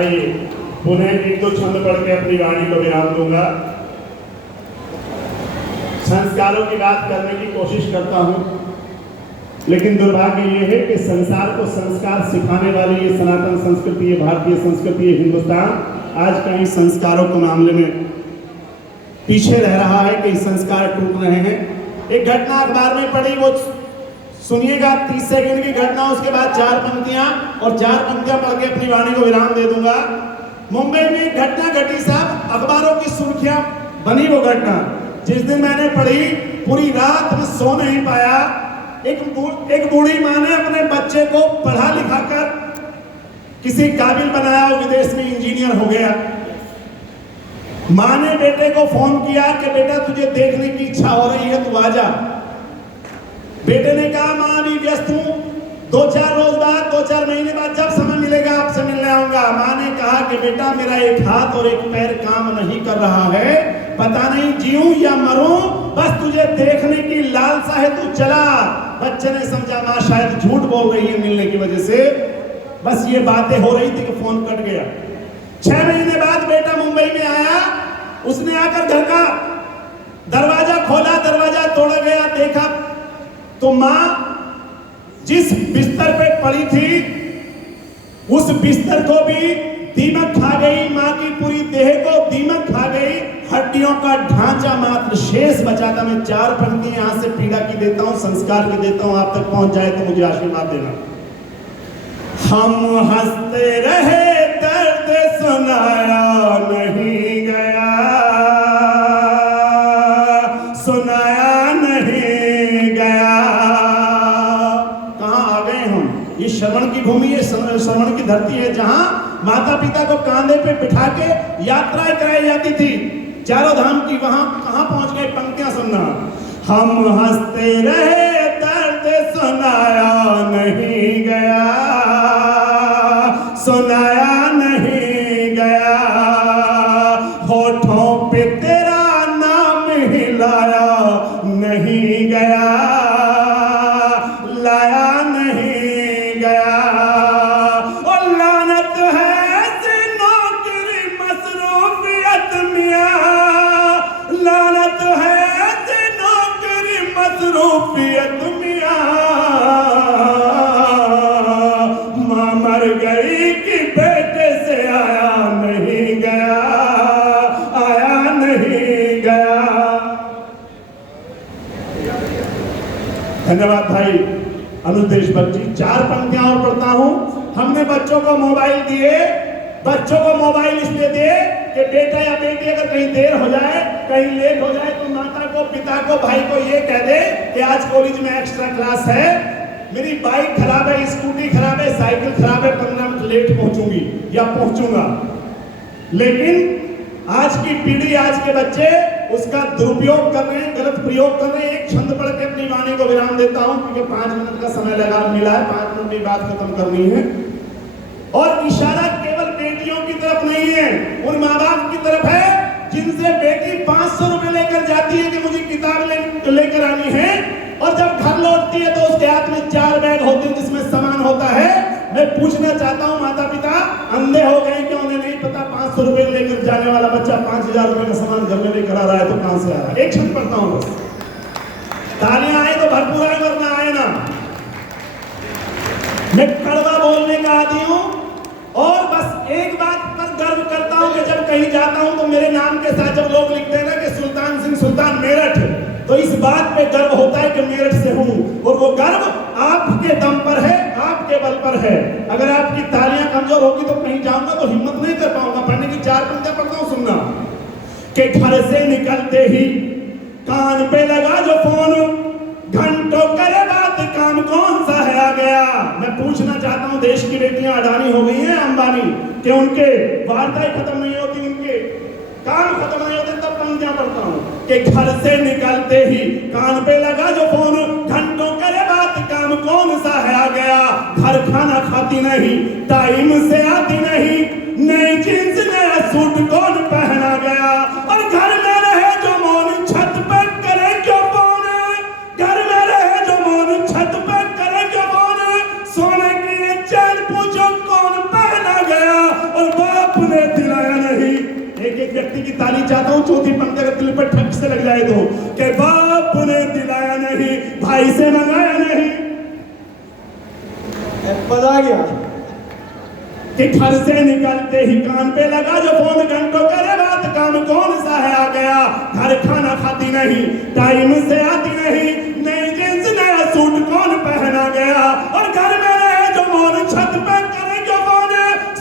आइए पुनः एक दो छंद पढ़ के अपनी वाणी को विराम दूंगा। संस्कारों की बात करने की कोशिश करता हूं, लेकिन दुर्भाग्य ये है कि संसार को संस्कार सिखाने वाली ये सनातन संस्कृति, ये भारतीय संस्कृति, ये हिंदुस्तान आज कहीं संस्कारों के मामले में पीछे रह रहा है, कई संस्कार टूट रहे हैं। एक घटना अखबार में पड़ी, वो सुनिएगा, 30 सेकंड की घटना, उसके बाद 4 पंक्तियां पढ़ के अपनी वाणी को विराम दे दूंगा। मुंबई में एक घटना घटी साहब, अखबारों की सुर्खियां बनी वो घटना। जिस दिन मैंने पढ़ी पूरी रात में सो नहीं पाया। एक बूढ़ी माँ ने अपने बच्चे को पढ़ा लिखा कर किसी काबिल बनाया, वो विदेश में इंजीनियर हो गया। माँ ने बेटे को फोन किया कि बेटा तुझे देखने की इच्छा हो रही है, तू आजा। बेटे ने कहा माँ अभी व्यस्त हूं, 2-4 रोज बाद, 2-4 महीने बाद जब समय मिलेगा आपसे मिलने आऊंगा। माँ ने कहा कि बेटा मेरा एक हाथ और एक पैर काम नहीं कर रहा है, पता नहीं जीऊं या मरूं, बस तुझे देखने की लालसा है, तू चला। बच्चे ने समझा माँ शायद झूठ बोल रही है मिलने की वजह से, बस ये बातें हो रही थी कि फोन कट गया। 6 महीने बाद बेटा मुंबई में आया। उसने आकर घर का दरवाजा खोला, दरवाजा तोड़ा गया, देखा तो मां जिस बिस्तर पे पड़ी थी उस बिस्तर को भी दीमक खा गई। मां की पूरी देह को दीमक खा गई, हड्डियों का ढांचा मात्र शेष बचा था। मैं 4 पंक्ति यहां से पीड़ा की देता हूं, संस्कार की देता हूं, आप तक पहुंच जाए तो मुझे आशीर्वाद देना। हम हंसते रहे, दर्द सुनाया नहीं गया, सुनाया नहीं गया। कहां आ गए हम? ये श्रवण की भूमि, ये श्रवण की धरती है, जहां माता पिता को कांधे पे बिठा के यात्राएं कराई जाती थी चारों धाम की। वहां कहां पहुंच गए? पंक्तियां सुनना। हम हंसते रहे, दर्द सुनाया नहीं गया, सुनाया नहीं गया, होठों पे तेरा नाम हिलाया नहीं गया, लाया नहीं गया। और लानत है ऐसी नौकरी मसरूफियत मियां, लानत है ऐसी नौकरी मसरूफियत मियां। मां मर गई कि बेटे से आया नहीं गया, आया नहीं गया। धन्यवाद भाई अनुज देशभक्त जी। 4 पंक्तियां और पढ़ता हूं। हमने बच्चों को मोबाइल दिए, बच्चों को मोबाइल इसलिए दिए कि बेटा या बेटी अगर कहीं देर हो जाए, कहीं लेट हो जाए, तो माता को, पिता को, भाई को ये कह दे कि आज कॉलेज में एक्स्ट्रा क्लास है, मेरी बाइक खराब है, स्कूटी खराब है, साइकिल खराब है, 15 मिनट लेट पहुंचूंगी या पहुंचूंगा। लेकिन आज की पीढ़ी, आज के बच्चे उसका दुरुपयोग कर रहे हैं, गलत प्रयोग कर रहे हैं। एक छंद पढ़ के अपनी वाणी को विराम देता हूं, क्योंकि 5 मिनट का समय लगा मिला है, 5 मिनट में बात खत्म करनी है। और इशारा केवल बेटियों की तरफ नहीं है, उन माँ बाप की तरफ है जिनसे बेटी 500 रुपए लेकर जाती है कि मुझे किताब लेकर आनी है, और जब घर लौटती है तो उसके हाथ में 4 बैग होते हैं जिसमें सामान होता है। मैं पूछना चाहता हूं, माता पिता अंधे हो गए कि उन्हें नहीं पता 500 रुपए लेकर जाने वाला बच्चा 5000 रुपए का सामान घर में लेकर आ रहा है तो कहां से आ रहा है? एक क्षण पढ़ता हूं, बस तालियां आए तो भरपूर आए, वरना आए ना। मैं कड़वा बोलने का आदी हूं, और बस एक बात पर गर्व करता हूं कि जब कहीं जाता हूं तो मेरे नाम के साथ जब लोग लिखते हैं ना कि सुल्तान सिंह सुल्तान मेरठ, तो इस बात पे गर्व होता है कि मेरठ से हूं। और वो गर्व आपके दम पर है, आपके बल पर है। अगर आपकी तालियां कमजोर होगी तो कहीं जाऊंगा तो हिम्मत नहीं कर पाऊंगा। पढ़ने की 4 पंक्तियां पढ़ता हूं, सुनना। कि घर से निकलते ही कान पे लगा जो फोन, घंटों करे बात, काम कौन सा है आ गया। मैं पूछना चाहता हूं, देश की बेटियां अडानी हो गई हैं, अंबानी, कि उनके वार्ताएं खत्म नहीं होती, उनके काम खत्म नहीं होते। तब पंक्तियां पढ़ता हूं कि घर से निकलते ही कान पे लगा जो फोन, घंटों करे बात, काम कौन सा है आ गया। घर खाना खाती नहीं, टाइम से आती नहीं, नई जींस नया सूट कौन पहना गया। और घर में रहे जो मौन, छत पे करे क्यों फोन, घर में रहे जो मौन, छत पे करे क्यों फोन, सोने की चैन पूछो कौन पहना गया। और से मंगाया नहीं, एप्पल आ गया कि घर से निकलते ही कान पे लगा जो फोन, घंटों करे बात, काम कौन सा है आ गया। घर खाना खाती नहीं, टाइम से आती नहीं, नई जींस नया सूट कौन पहना गया। और घर में रहे जो मौन, छत पे करे जो मौन,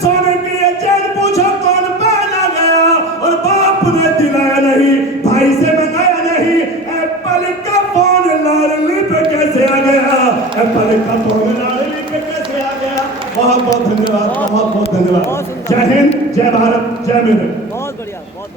सोने की ये चैन पूछो कौन पहना गया। और बाप ने दिलाया नहीं, भाई से मंगाया नहीं, एप्पल का फोन लाडली पे कैसे आ गया। एप्पल का फोन लाडली पे कैसे आ गया। बहुत बहुत धन्यवाद, बहुत बहुत धन्यवाद। जय हिंद, जय भारत, जय मेरे। बहुत बढ़िया बहुत